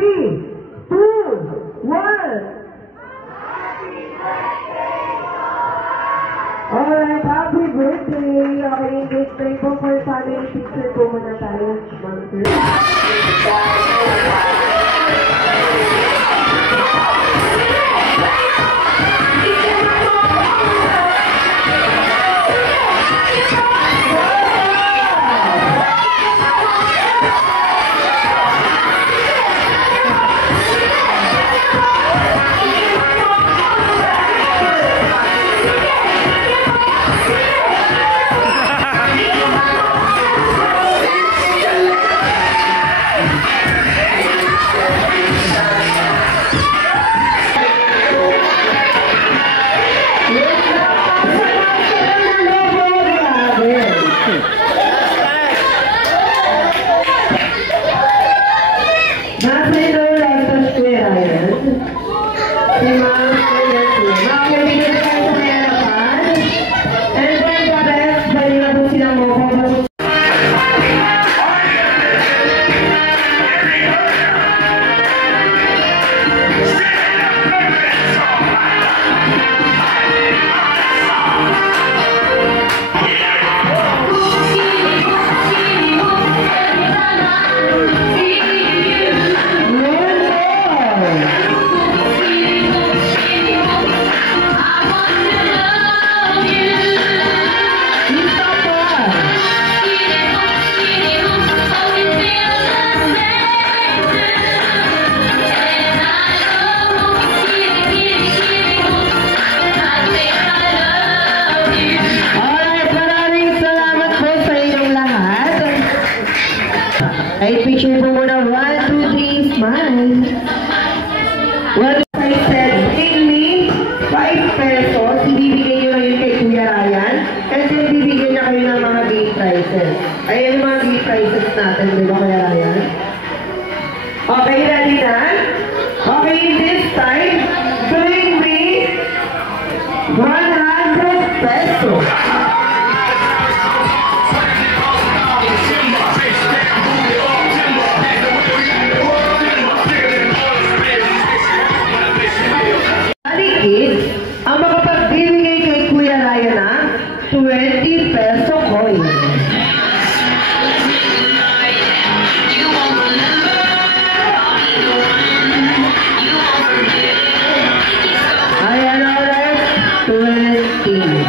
2, 1. Alright, happy birthday! Okay, this time po for family picture po muna tayo. Ay, picture po muna. 1, 2, 3, smile. What I said, mainly, 5 pesos. Ibibigay nyo yun kay Kuya Ryan. And then, bibigyan niya kayo ng mga gate prices. Ayan yung mga gate prices natin, di ba, Kuya Ryan? Okay, ready na? Okay, this time, bring me 100 pesos. Ang makapagbibigay kay Kuya Ryan na 20 peso coin. Ayan ulit, 20.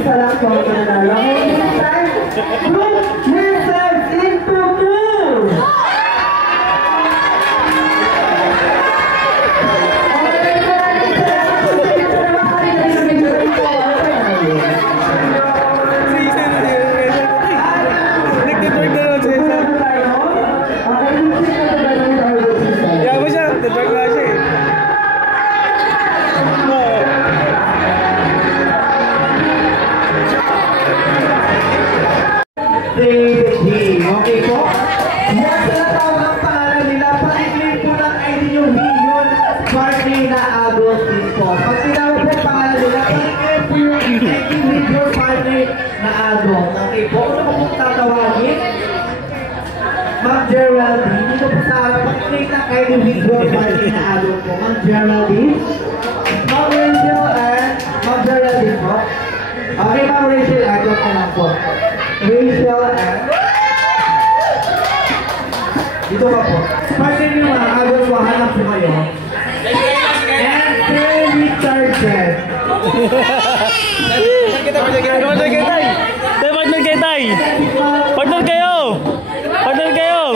Isa lang po ang mananalo. This time, group yourselves into two! Okay po? Yan sa tawag ang pangalan nila. Pag-i-claim po ng ID nyo, yun, partner na Agustin po. Pag tinawag po ang pangalan nila, pag-i-claim po yung individual partner na Agustin. Okay po? Ano po kung tatawagin? Ma'am Geraldine, dito po sa pag-i-claim ng individual partner na Agustin po. Ma'am Geraldine. Ma'am Rachel and Ma'am Geraldine po. Okay, Ma'am Rachel, agad na lang po. Rachel and dito ka po. Partner nyo mga agad po, hanap po kayo. And very charged. Partner kayo! Partner kayo!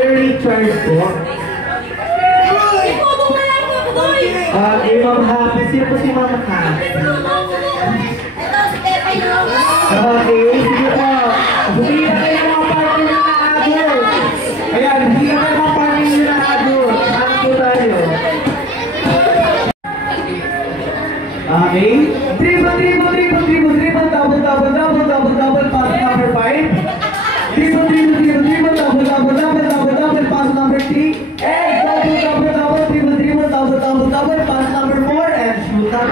Very charged po. Ma'am Happy. Sino po si Ma'am Happy? Okay, sige po. Bumili na kayo ng mga partner na Agos. Ayan, bumili na kayo ng mga partner na Agos. Ano po tayo? Okay. Triple, double, pass number 5. Triple, double, pass number 3. And double, pass number 4. And shoot up.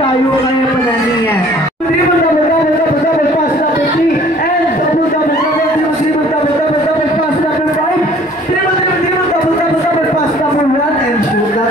Tayo kaya pa natin yan. Triple, pass number 3. And double, pass number 5. Triple, pass number 1. And shoot that.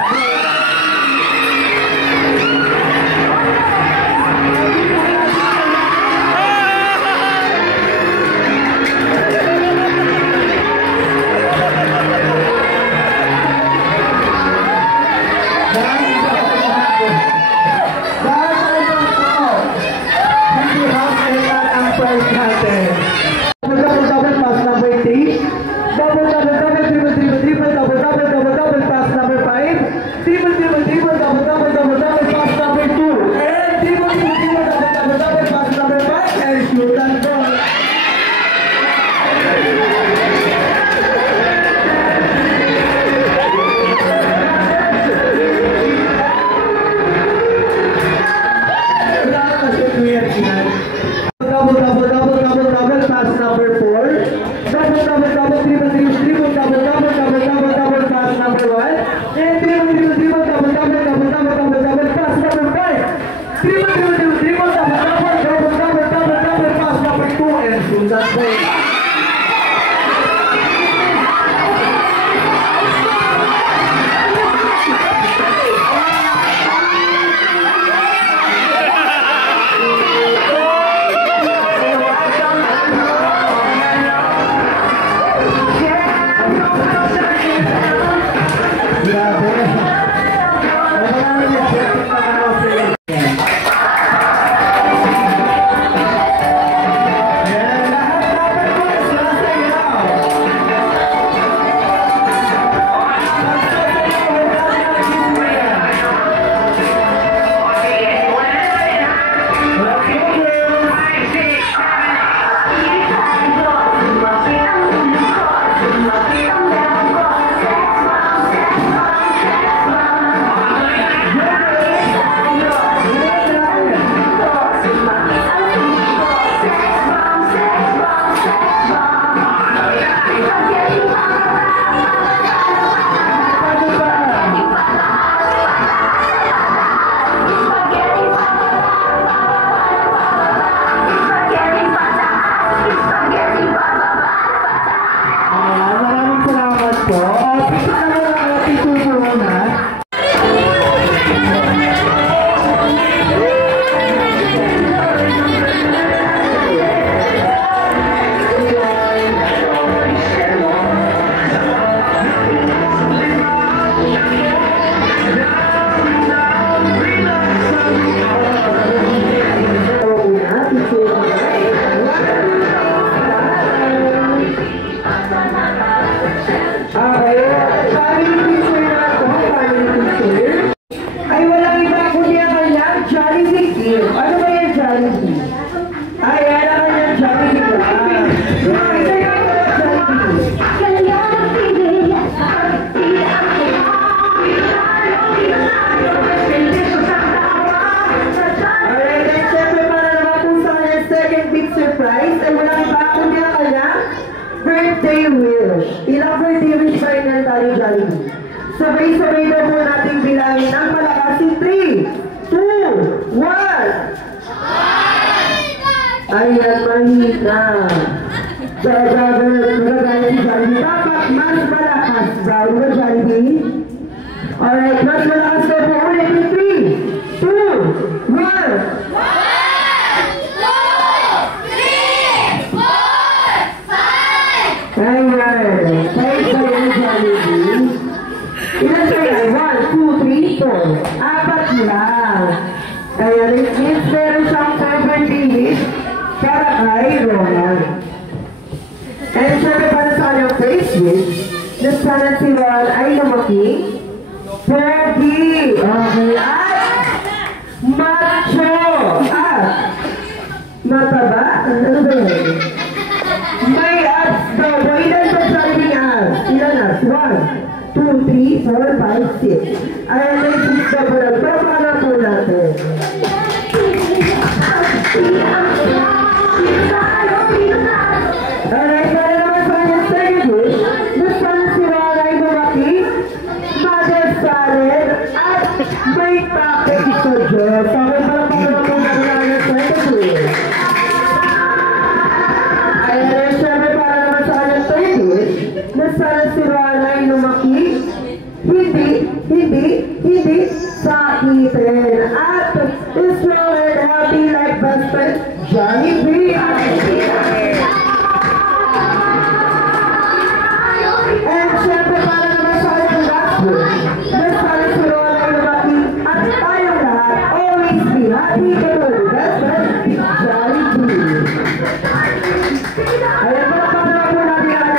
birthday wish. Ilang birthday wish ba yung tayo, Jollibee? Sabay-sabay na po natin bilangin ang malakasin. 3, 2, 1. Ayan, mahina. Gagawin si Jollibee. Dapat mas malakas. Brown mo, Jollibee? Alright, mas malakas na po ulit. 3, 2, 1. Ayan, kahit ba yung Jollibee? Ilan ba yan? 1, 2, 3, 4. Apat lang. Ayan, it means meron siyang 7 days para kay Ronan. And syempre para sa kanyang face wish, na sana si Ron ay lumaki. Pogi! Okay, at macho! At mataba? Ano ba yun? May abs daw. Ilan ba sa ating abs? Ilan abs? 1, 2, 3, 4, 5, 6. Ayan, may 6 daw po lang. Pero paano po natin? Alright, para naman sa kanyang second wish, gusto na si Ronay lumaki, mother salad, at may topic sa Diyos. Okay, para po naman po natin ang kanyang second wish. Ayan, syempre para naman sa kanyang third wish, na sana si Ronay lumaki, hindi sakitin. At strong and healthy like best friend, Jollibee. And syempre para naman sa kanyang last wish, na sana si Ronay lumaki, at tayong lahat always be happy and best friend, Jollibee. Ayan, para po natin ang kanyang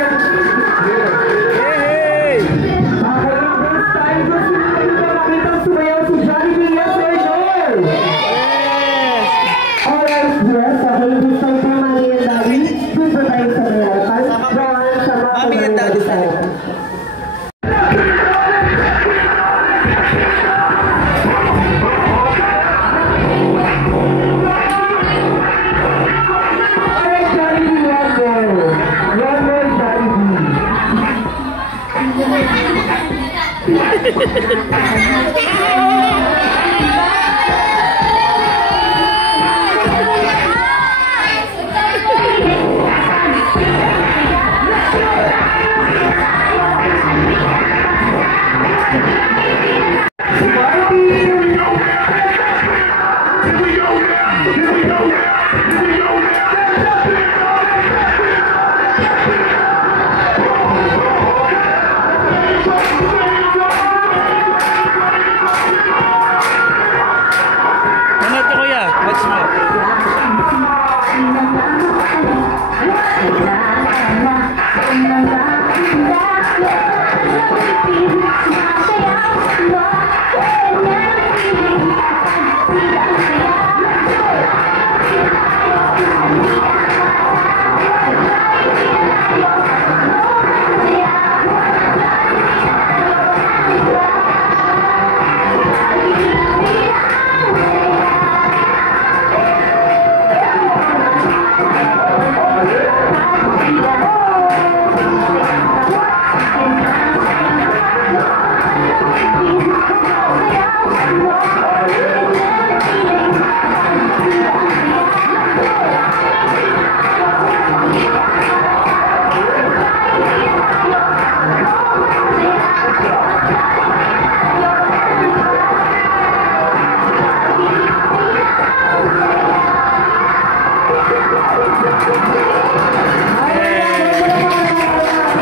this time, gusto nyo ba makitang sumayaw si Jollibee? Yes or no? Alright, yes. Okay, this time po, Mami and Daddy. Gusto tayo sa mayarapan. Bawal sa mga Mami and Daddy tayo. Alright, Jollibee, one more. One more, Jollibee. Ano ito, kuya? What's mo?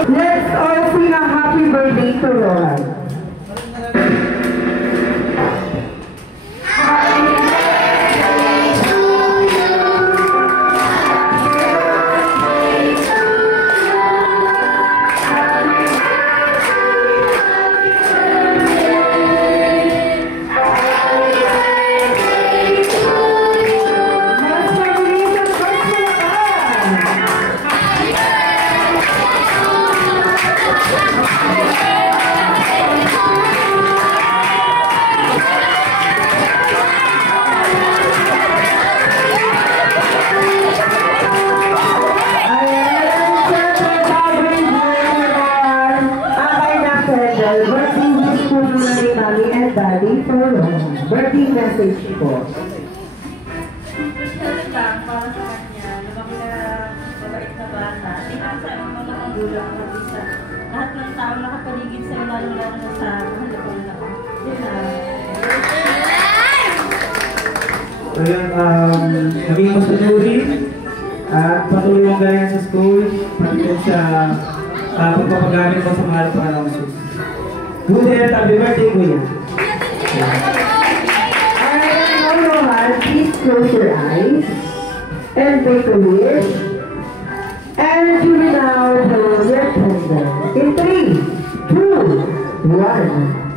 Let's all sing a happy birthday to Rohan. Daddy for birthday message po. Special lang para sa kanya. Lumaki na mabait na bata. Tingnan sa mga magulang mo sa lahat ng tao nakapaligid sa lalo-lalo na sa mahal ko na. Ayun, maging masunuri at patuloy mong galing sa school, patuloy sa pagpapagamit mo sa mahal ko na ng sus. Good health, happy birthday, Kuya. Alright, now Rohan, please close your eyes and take a wish. And you will now blow your candle. In 3, 2, 1.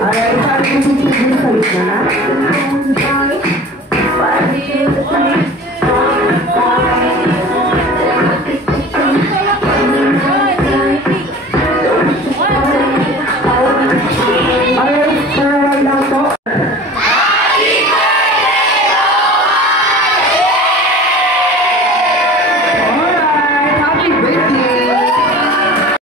Alright, sabi ko sa gitna.